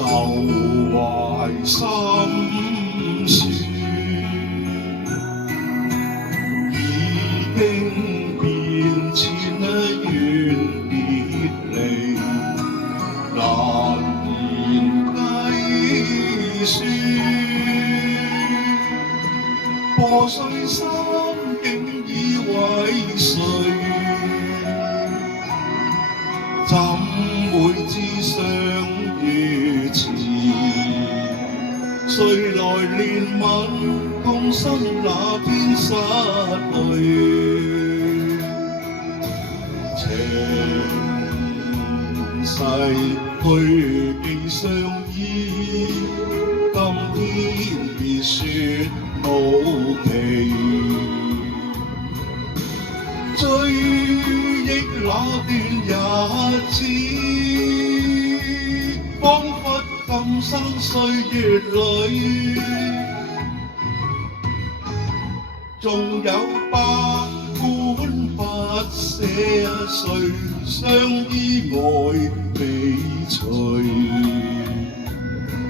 愁懷心酸，已經變遷遠別離，難言計算。破碎心境已毀碎，怎會知相遇遲？誰來憐憫痛心那天失去？情逝去既相依，今天別說無期。追憶那段日子，彷彿今生歲月裏，縱有百般不捨，誰相依愛尾隨？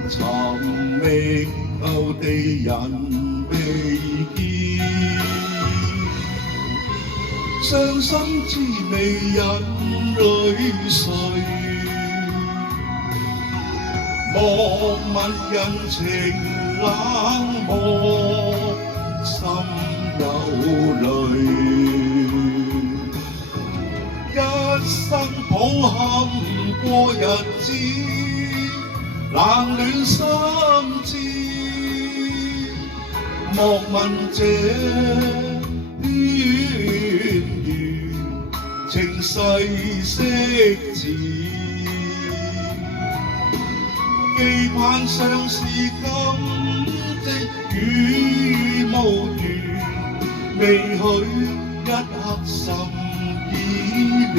尋覓舊地人未見，傷心滋味引淚垂。莫問人情冷漠，心有淚。一生抱憾過日子，冷暖心知。莫問這淵源，情逝惜字。期盼相思今夕與無緣，未許一刻心已亂，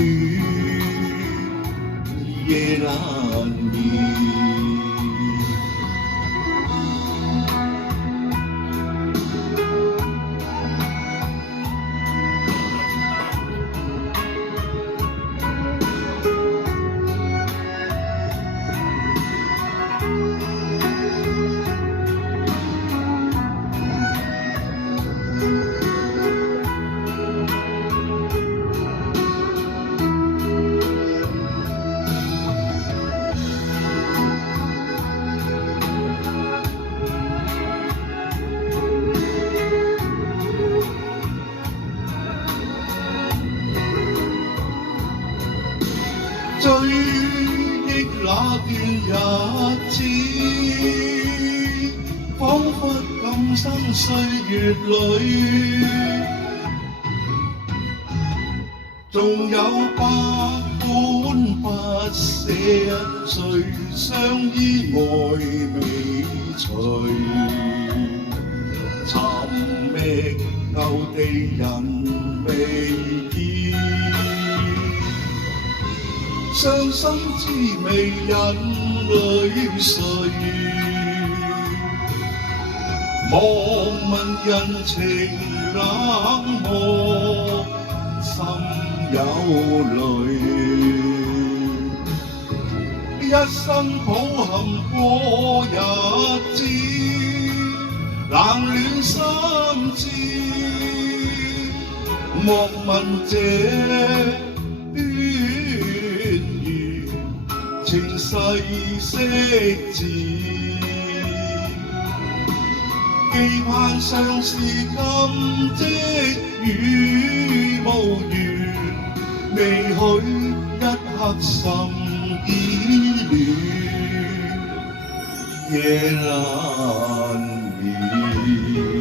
夜難眠。追憶那段日子，彷彿今生歲月裏，縱有百般不捨，誰相依愛尾隨？尋覓舊地人未見，傷心滋味引淚垂。莫問人情冷漠，心有淚。一生抱憾過日子，冷暖心知。莫問這情逝惜字，期盼相思今夕與無緣，未許一刻心已亂，夜難眠。